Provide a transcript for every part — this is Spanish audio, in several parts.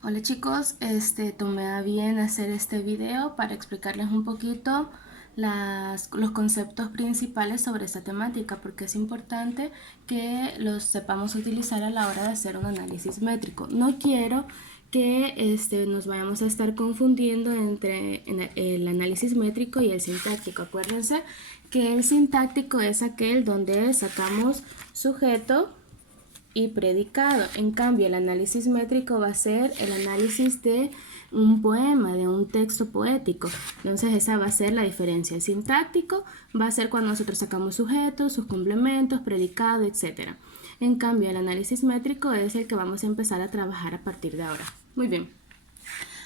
Hola chicos, tomé a bien hacer este video para explicarles un poquito los conceptos principales sobre esta temática, porque es importante que los sepamos utilizar a la hora de hacer un análisis métrico. No quiero que nos vayamos a estar confundiendo entre el análisis métrico y el sintáctico. Acuérdense que el sintáctico es aquel donde sacamos sujeto y predicado. En cambio, el análisis métrico va a ser el análisis de un poema, de un texto poético. Entonces esa va a ser la diferencia. El sintáctico va a ser cuando nosotros sacamos sujetos, sus complementos, predicado, etc. En cambio, el análisis métrico es el que vamos a empezar a trabajar a partir de ahora. Muy bien.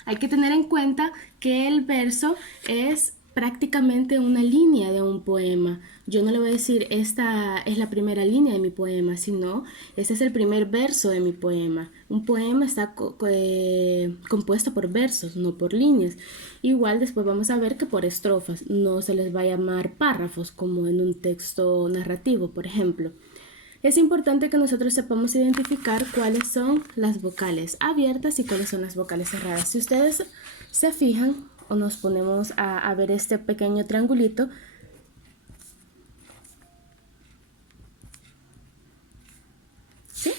Hay que tener en cuenta que el verso es prácticamente una línea de un poema. Yo no le voy a decir esta es la primera línea de mi poema, sino este es el primer verso de mi poema. Un poema está compuesto por versos, no por líneas. Igual después vamos a ver que por estrofas no se les va a llamar párrafos como en un texto narrativo, por ejemplo. Es importante que nosotros sepamos identificar cuáles son las vocales abiertas y cuáles son las vocales cerradas. Si ustedes se fijan o nos ponemos a ver este pequeño triangulito, ¿sí?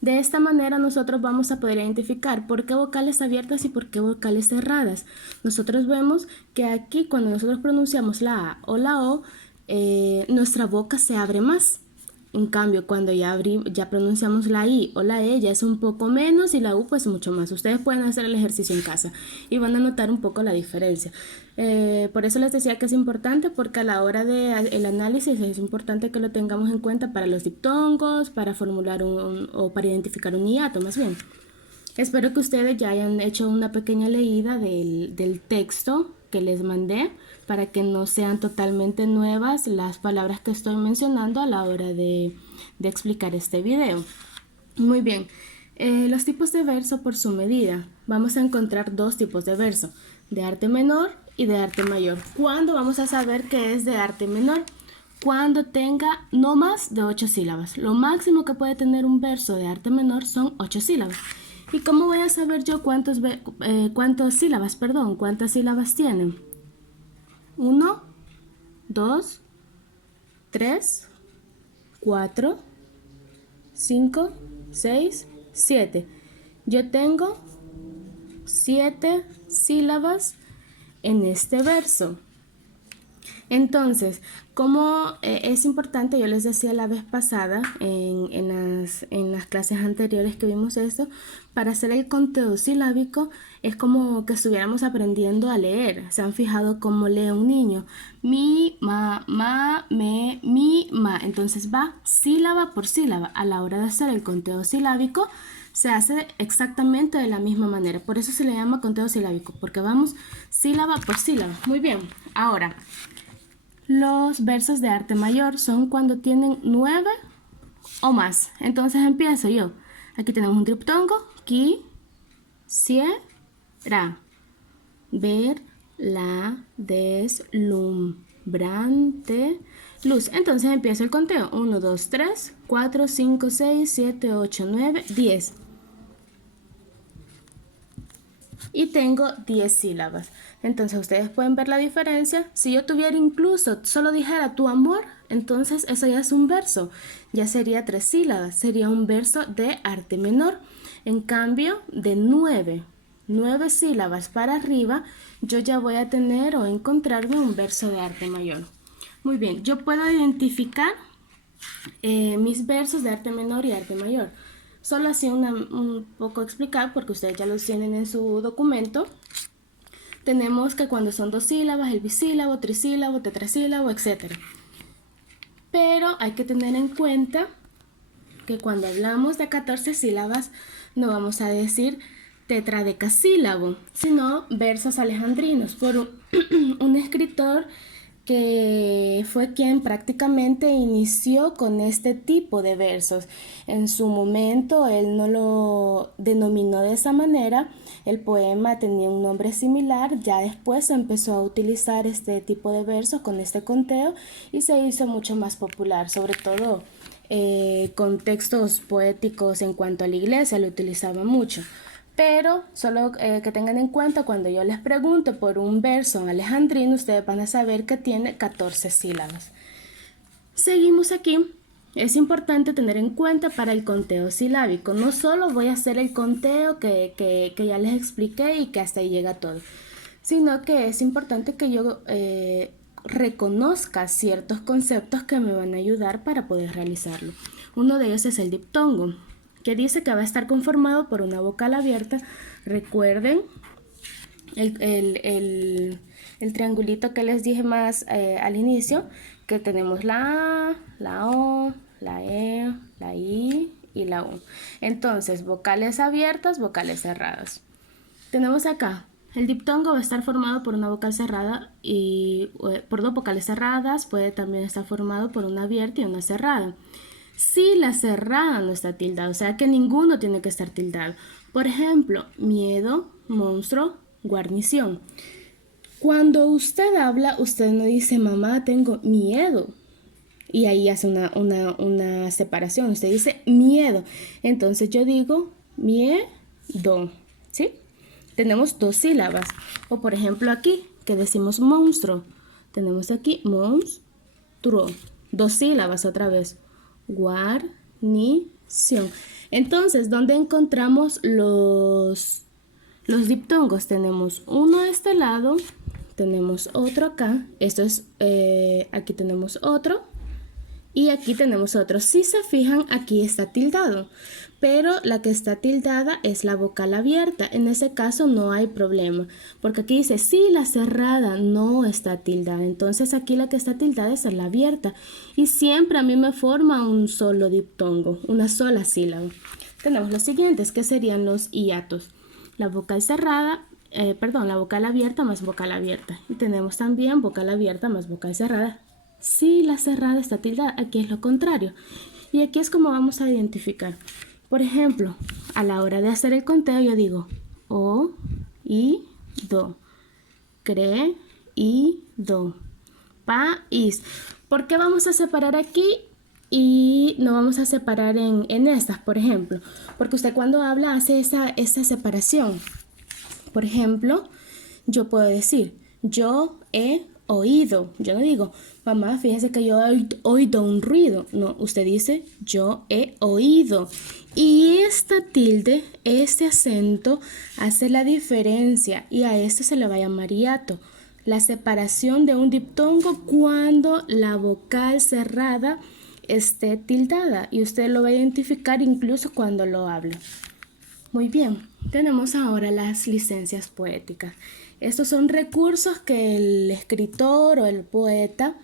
De esta manera nosotros vamos a poder identificar por qué vocales abiertas y por qué vocales cerradas. Nosotros vemos que aquí cuando nosotros pronunciamos la A o la O, nuestra boca se abre más. En cambio, cuando ya pronunciamos la I o la E, ya es un poco menos y la U pues mucho más. Ustedes pueden hacer el ejercicio en casa y van a notar un poco la diferencia. Por eso les decía que es importante, porque a la hora del análisis es importante que lo tengamos en cuenta para los diptongos, para formular o para identificar un hiato más bien. Espero que ustedes ya hayan hecho una pequeña leída del texto que les mandé para que no sean totalmente nuevas las palabras que estoy mencionando a la hora de explicar este video. Muy bien, los tipos de verso por su medida. Vamos a encontrar dos tipos de verso, de arte menor y de arte mayor. ¿Cuándo vamos a saber que es de arte menor? Cuando tenga no más de 8 sílabas. Lo máximo que puede tener un verso de arte menor son 8 sílabas. ¿Y cómo voy a saber yo cuántas sílabas tienen? 1, 2, 3, 4, 5, 6, 7. Yo tengo 7 sílabas en este verso. Entonces, como es importante, yo les decía la vez pasada en las clases anteriores que vimos esto, para hacer el conteo silábico es como que estuviéramos aprendiendo a leer. ¿Se han fijado cómo lee un niño? Mi, ma, me, mi, ma. Entonces va sílaba por sílaba. A la hora de hacer el conteo silábico se hace exactamente de la misma manera. Por eso se le llama conteo silábico, porque vamos sílaba por sílaba. Muy bien, ahora los versos de arte mayor son cuando tienen 9 o más. Entonces empiezo yo. Aquí tenemos un triptongo. Quisiera ver la deslumbrante luz. Entonces empiezo el conteo. 1, 2, 3, 4, 5, 6, 7, 8, 9, 10. Y tengo 10 sílabas. Entonces ustedes pueden ver la diferencia. Si yo tuviera incluso, solo dijera tu amor, entonces eso ya es un verso. Ya sería 3 sílabas. Sería un verso de arte menor. En cambio, de 9 sílabas para arriba, yo ya voy a tener o encontrarme un verso de arte mayor. Muy bien, yo puedo identificar mis versos de arte menor y arte mayor. Solo así un poco explicar, porque ustedes ya los tienen en su documento. Tenemos que cuando son 2 sílabas, el bisílabo, trisílabo, tetrasílabo, etc. Pero hay que tener en cuenta que cuando hablamos de 14 sílabas, no vamos a decir tetradecasílabo, sino versos alejandrinos, por un escritor que fue quien prácticamente inició con este tipo de versos. En su momento él no lo denominó de esa manera, el poema tenía un nombre similar, ya después se empezó a utilizar este tipo de versos con este conteo y se hizo mucho más popular, sobre todo con textos poéticos en cuanto a la iglesia lo utilizaba mucho. Pero solo que tengan en cuenta, cuando yo les pregunte por un verso en alejandrino, ustedes van a saber que tiene 14 sílabas. Seguimos aquí. Es importante tener en cuenta para el conteo silábico. No solo voy a hacer el conteo que ya les expliqué y que hasta ahí llega todo, sino que es importante que yo reconozca ciertos conceptos que me van a ayudar para poder realizarlo. Uno de ellos es el diptongo, que dice que va a estar conformado por una vocal abierta. Recuerden el triangulito que les dije más al inicio, que tenemos la A, la O, la E, la I y la U. Entonces, vocales abiertas, vocales cerradas. Tenemos acá, el diptongo va a estar formado por una vocal cerrada y por dos vocales cerradas. Puede también estar formado por una abierta y una cerrada. Si la cerrada no está tildada, o sea que ninguno tiene que estar tildado. Por ejemplo, miedo, monstruo, guarnición. Cuando usted habla, usted no dice, mamá, tengo miedo. Y ahí hace una separación. Usted dice miedo. Entonces yo digo miedo. ¿Sí? Tenemos dos sílabas. O por ejemplo aquí, que decimos monstruo. Tenemos aquí monstruo. Dos sílabas otra vez. Guarnición. Entonces, ¿dónde encontramos los diptongos? Tenemos uno de este lado, tenemos otro acá. Esto es, aquí tenemos otro. Y aquí tenemos otro. Si se fijan, aquí está tildado, pero la que está tildada es la vocal abierta. En ese caso no hay problema, porque aquí dice sí, la cerrada no está tildada. Entonces aquí la que está tildada es la abierta. Y siempre a mí me forma un solo diptongo, una sola sílaba. Tenemos los siguientes, que serían los hiatos. La vocal cerrada, la vocal abierta más vocal abierta. Y tenemos también vocal abierta más vocal cerrada. Si la cerrada está tildada, aquí es lo contrario. Y aquí es como vamos a identificar. Por ejemplo, a la hora de hacer el conteo yo digo o, i, do, cre, i, do, país. ¿Por qué vamos a separar aquí y no vamos a separar en estas, por ejemplo? Porque usted cuando habla hace esa separación. Por ejemplo, yo puedo decir, yo he oído. Yo no digo, mamá, fíjese que yo he oído un ruido. No, usted dice, yo he oído. Y esta tilde, este acento, hace la diferencia. Y a esto se le va a llamar hiato. La separación de un diptongo cuando la vocal cerrada esté tildada. Y usted lo va a identificar incluso cuando lo habla. Muy bien, tenemos ahora las licencias poéticas. Estos son recursos que el escritor o el poeta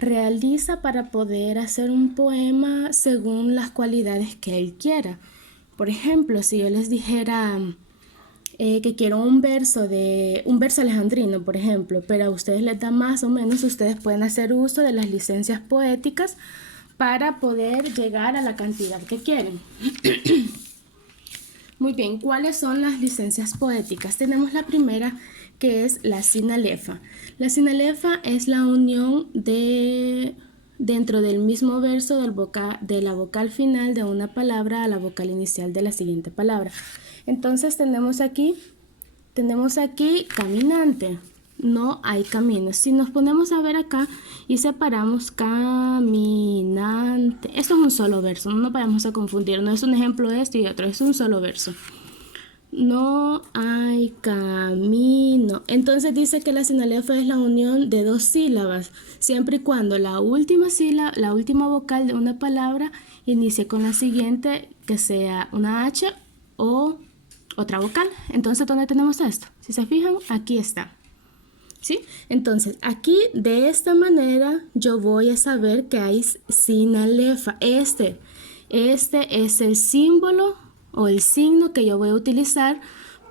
realiza para poder hacer un poema según las cualidades que él quiera. Por ejemplo, si yo les dijera que quiero un verso alejandrino, por ejemplo, pero a ustedes les da más o menos, ustedes pueden hacer uso de las licencias poéticas para poder llegar a la cantidad que quieren. Muy bien, ¿cuáles son las licencias poéticas? Tenemos la primera, que es la sinalefa. La sinalefa es la unión dentro del mismo verso de la vocal final de una palabra a la vocal inicial de la siguiente palabra. Entonces tenemos aquí caminante. No hay camino. Si nos ponemos a ver acá y separamos caminante, eso es un solo verso, no nos vayamos a confundir, no es un ejemplo este y otro, es un solo verso. No hay camino. Entonces dice que la sinalefa es la unión de dos sílabas, siempre y cuando la última vocal de una palabra inicie con la siguiente, que sea una H o otra vocal. Entonces, ¿dónde tenemos esto? Si se fijan, aquí está. ¿Sí? Entonces, aquí de esta manera yo voy a saber que hay sinalefa. Este es el símbolo o el signo que yo voy a utilizar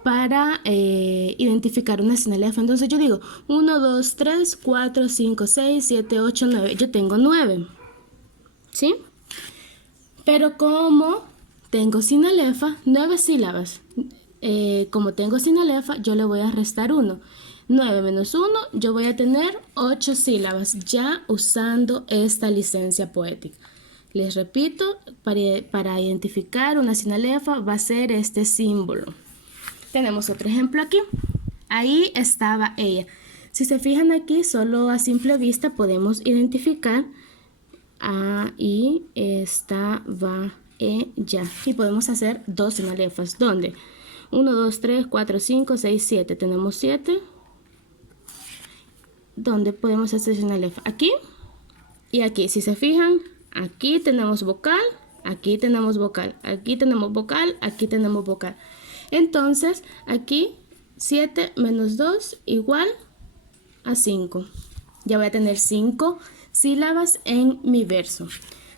para identificar una sinalefa. Entonces yo digo 1, 2, 3, 4, 5, 6, 7, 8, 9. Yo tengo 9. ¿Sí? Pero como tengo sinalefa, 9 sílabas. Como tengo sinalefa, yo le voy a restar 1. 9 menos 1, yo voy a tener 8 sílabas ya usando esta licencia poética. Les repito, para identificar una sinalefa va a ser este símbolo. Tenemos otro ejemplo aquí. Ahí estaba ella. Si se fijan aquí, solo a simple vista podemos identificar ahí estaba ella. Y podemos hacer dos sinalefas. ¿Dónde? 1, 2, 3, 4, 5, 6, 7. Tenemos 7. ¿Dónde podemos hacer sinalefa? Aquí y aquí. Si se fijan, aquí tenemos vocal, aquí tenemos vocal, aquí tenemos vocal, aquí tenemos vocal. Entonces, aquí 7 menos 2 igual a 5. Ya voy a tener 5 sílabas en mi verso.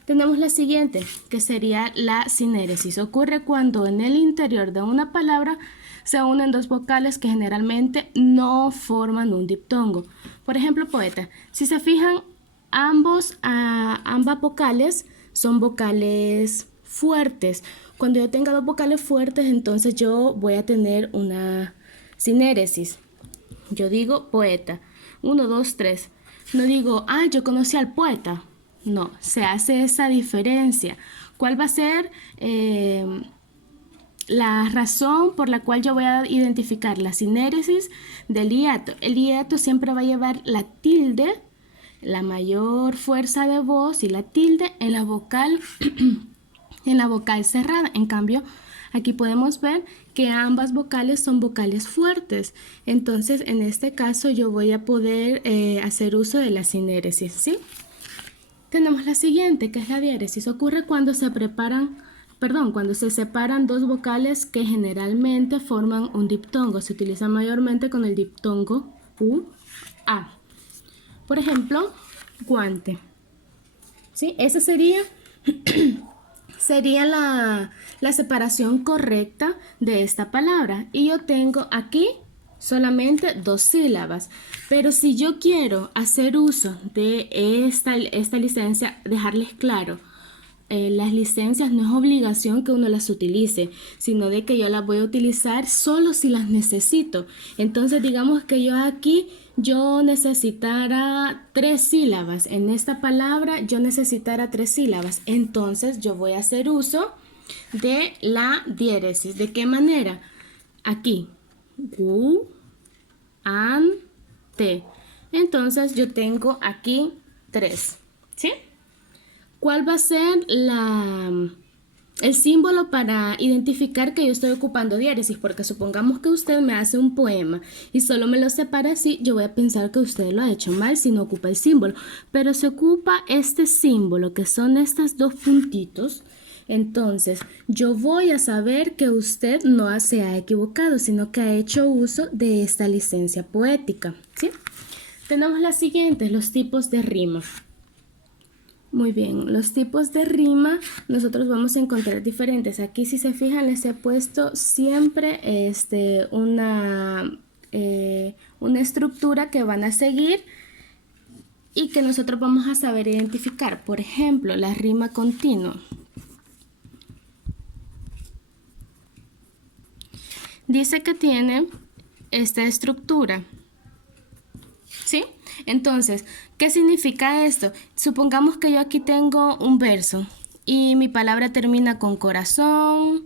Tenemos la siguiente, que sería la sinéresis. Ocurre cuando en el interior de una palabra se unen dos vocales que generalmente no forman un diptongo. Por ejemplo, poeta. Si se fijan, ambas vocales son vocales fuertes. Cuando yo tenga dos vocales fuertes, entonces yo voy a tener una sinéresis. Yo digo poeta. 1, 2, 3. No digo, yo conocí al poeta. No, se hace esa diferencia. ¿Cuál va a ser la razón por la cual yo voy a identificar la sinéresis del hiato? El hiato siempre va a llevar la tilde, la mayor fuerza de voz y la tilde en la vocal, en la vocal cerrada. En cambio, aquí podemos ver que ambas vocales son vocales fuertes. Entonces, en este caso, yo voy a poder hacer uso de la sinéresis, ¿sí? Tenemos la siguiente, que es la diéresis. Ocurre cuando cuando se separan dos vocales que generalmente forman un diptongo. Se utiliza mayormente con el diptongo U-A. Por ejemplo, guante. ¿Sí? Esa sería la separación correcta de esta palabra. Y yo tengo aquí solamente dos sílabas. Pero si yo quiero hacer uso de esta licencia, dejarles claro, las licencias no es obligación que uno las utilice, sino de que yo las voy a utilizar solo si las necesito. Entonces, digamos que yo necesitara 3 sílabas. En esta palabra yo necesitara 3 sílabas. Entonces, yo voy a hacer uso de la diéresis. ¿De qué manera? Aquí. U, an, te. Entonces, yo tengo aquí 3. ¿Sí? ¿Cuál va a ser el símbolo para identificar que yo estoy ocupando diéresis? Porque supongamos que usted me hace un poema y solo me lo separa así, yo voy a pensar que usted lo ha hecho mal si no ocupa el símbolo. Pero se ocupa este símbolo, que son estos dos puntitos. Entonces, yo voy a saber que usted no se ha equivocado, sino que ha hecho uso de esta licencia poética, ¿sí? Tenemos las siguientes, los tipos de rima. Muy bien, los tipos de rima nosotros vamos a encontrar diferentes. Aquí, si se fijan, les he puesto siempre una estructura que van a seguir y que nosotros vamos a saber identificar. Por ejemplo, la rima continua. Dice que tiene esta estructura, ¿sí? Entonces, ¿qué significa esto? Supongamos que yo aquí tengo un verso y mi palabra termina con corazón,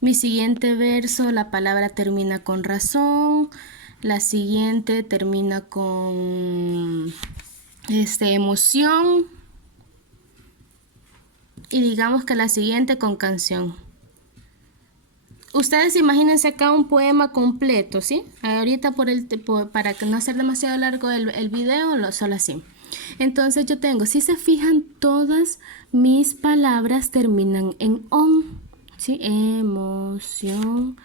mi siguiente verso, la palabra termina con razón, la siguiente termina con emoción y digamos que la siguiente con canción. Ustedes imagínense acá un poema completo, ¿sí? Ahorita para que no hacer demasiado largo el video, solo así. Entonces yo tengo, si se fijan, todas mis palabras terminan en on, ¿sí? Emoción,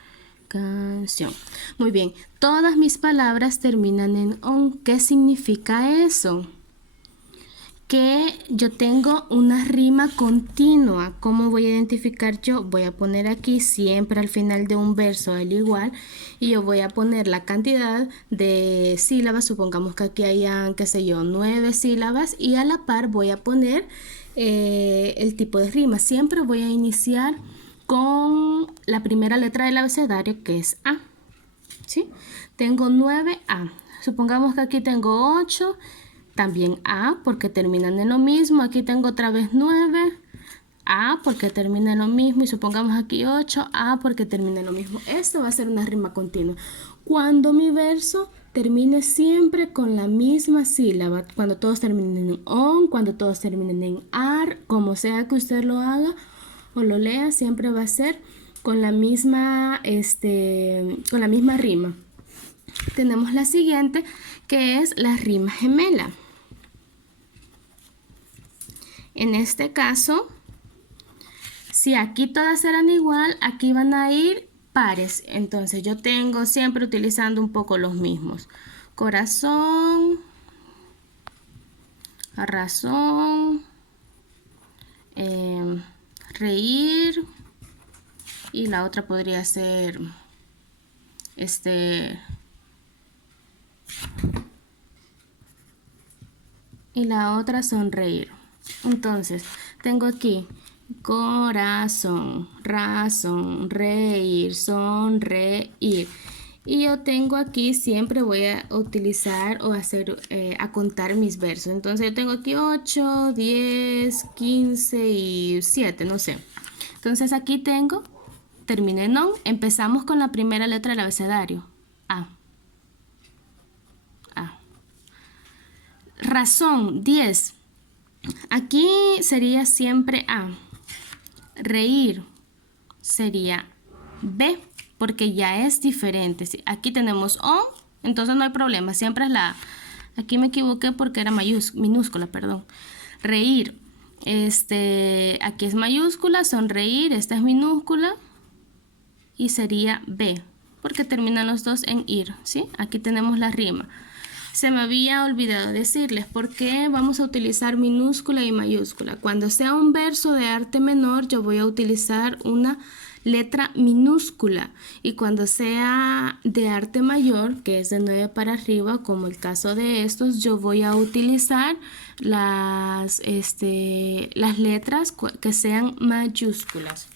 canción. Muy bien, todas mis palabras terminan en on. ¿Qué significa eso? Que yo tengo una rima continua. ¿Cómo voy a identificar yo? Voy a poner aquí siempre al final de un verso el igual y yo voy a poner la cantidad de sílabas. Supongamos que aquí hayan, qué sé yo, 9 sílabas y a la par voy a poner el tipo de rima. Siempre voy a iniciar con la primera letra del abecedario, que es A, ¿sí? Tengo 9A. Supongamos que aquí tengo 8. También A, porque terminan en lo mismo. Aquí tengo otra vez 9. A porque termina en lo mismo y supongamos aquí 8, A porque termina en lo mismo. Esto va a ser una rima continua. Cuando mi verso termine siempre con la misma sílaba, cuando todos terminen en on, cuando todos terminen en ar, como sea que usted lo haga o lo lea, siempre va a ser con la misma rima. Tenemos la siguiente, que es la rima gemela. En este caso, si aquí todas eran igual, aquí van a ir pares. Entonces yo tengo siempre utilizando un poco los mismos. Corazón, razón, reír, y la otra podría ser y la otra sonreír. Entonces tengo aquí corazón, razón, reír, sonreír. Y yo tengo aquí, siempre voy a utilizar o hacer, a contar mis versos. Entonces yo tengo aquí 8, 10, 15 y 7, no sé. Entonces aquí tengo, terminé en on. Empezamos con la primera letra del abecedario. A. A. Razón, 10. Aquí sería siempre A. Reír sería B, porque ya es diferente. Aquí tenemos O, entonces no hay problema, siempre es la A. Aquí me equivoqué porque era minúscula, perdón. Reír, aquí es mayúscula, sonreír, esta es minúscula y sería B, porque terminan los dos en ir, ¿sí? Aquí tenemos la rima. Se me había olvidado decirles por qué vamos a utilizar minúscula y mayúscula. Cuando sea un verso de arte menor, yo voy a utilizar una letra minúscula. Y cuando sea de arte mayor, que es de 9 para arriba, como el caso de estos, yo voy a utilizar las letras que sean mayúsculas.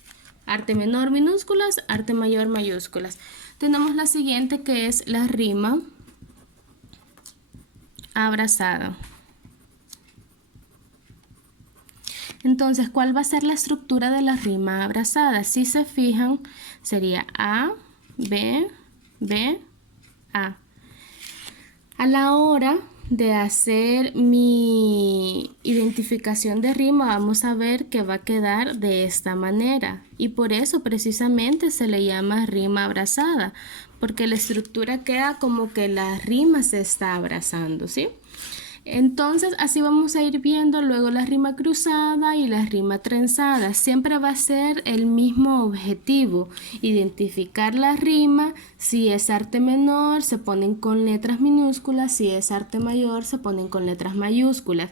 Arte menor minúsculas, arte mayor mayúsculas. Tenemos la siguiente, que es la rima abrazada. Entonces, ¿cuál va a ser la estructura de la rima abrazada? Si se fijan, sería A, B, B, A. A la hora de hacer mi identificación de rima, vamos a ver que va a quedar de esta manera. Y por eso precisamente se le llama rima abrazada, porque la estructura queda como que la rima se está abrazando, ¿sí? Entonces así vamos a ir viendo luego la rima cruzada y la rima trenzada. Siempre va a ser el mismo objetivo, identificar la rima. Si es arte menor se ponen con letras minúsculas, si es arte mayor se ponen con letras mayúsculas.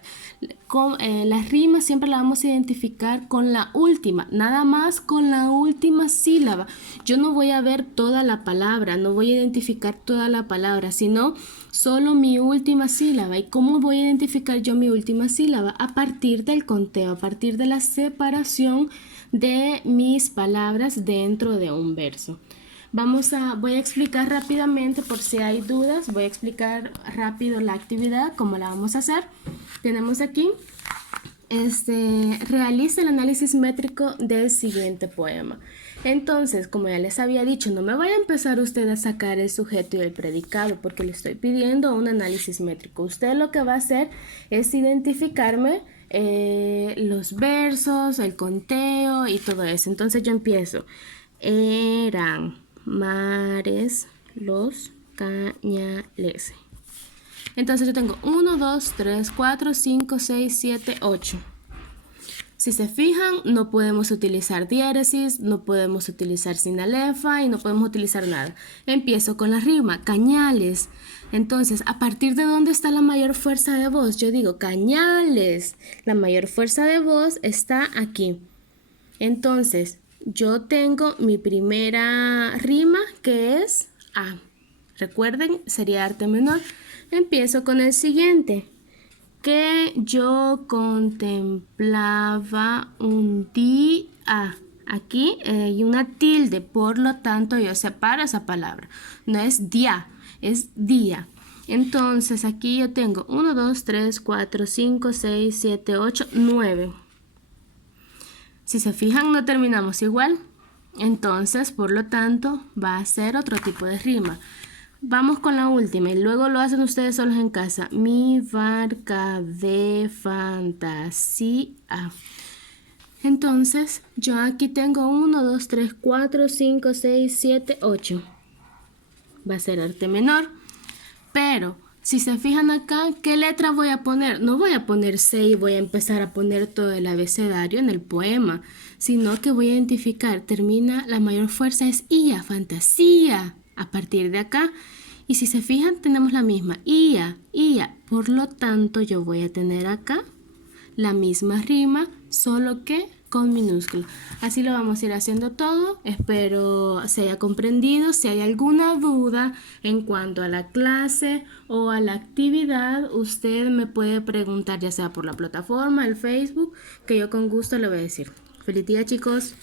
Las rimas siempre las vamos a identificar con la última, nada más con la última sílaba. Yo no voy a ver toda la palabra, no voy a identificar toda la palabra, sino solo mi última sílaba. ¿Y cómo voy a identificar yo mi última sílaba? A partir del conteo, a partir de la separación de mis palabras dentro de un verso. Voy a explicar rápidamente, por si hay dudas, voy a explicar rápido la actividad, cómo la vamos a hacer. Tenemos aquí, realiza el análisis métrico del siguiente poema. Entonces, como ya les había dicho, no me vaya a empezar usted a sacar el sujeto y el predicado porque le estoy pidiendo un análisis métrico. Usted lo que va a hacer es identificarme los versos, el conteo y todo eso. Entonces yo empiezo. Eran mares los cañales. Entonces yo tengo 1, 2, 3, 4, 5, 6, 7, 8. Si se fijan, no podemos utilizar diéresis, no podemos utilizar sinalefa y no podemos utilizar nada. Empiezo con la rima, cañales. Entonces, ¿a partir de dónde está la mayor fuerza de voz? Yo digo cañales. La mayor fuerza de voz está aquí. Entonces, yo tengo mi primera rima, que es A. Recuerden, sería arte menor. Empiezo con el siguiente. Que yo contemplaba un día. Aquí hay una tilde, por lo tanto yo separo esa palabra. No es día, es día. Entonces aquí yo tengo 1, 2, 3, 4, 5, 6, 7, 8, 9. Si se fijan, no terminamos igual. Entonces, por lo tanto, va a ser otro tipo de rima. Vamos con la última y luego lo hacen ustedes solos en casa. Mi barca de fantasía. Entonces, yo aquí tengo 1, 2, 3, 4, 5, 6, 7, 8. Va a ser arte menor. Pero, si se fijan acá, ¿qué letra voy a poner? No voy a poner C y voy a empezar a poner todo el abecedario en el poema, sino que voy a identificar, termina, la mayor fuerza es IA, fantasía, a partir de acá. Y si se fijan, tenemos la misma, IA, IA. Por lo tanto, yo voy a tener acá la misma rima, solo que con minúscula. Así lo vamos a ir haciendo todo. Espero se haya comprendido. Si hay alguna duda en cuanto a la clase o a la actividad, usted me puede preguntar ya sea por la plataforma, el Facebook, que yo con gusto le voy a decir. Feliz día, chicos.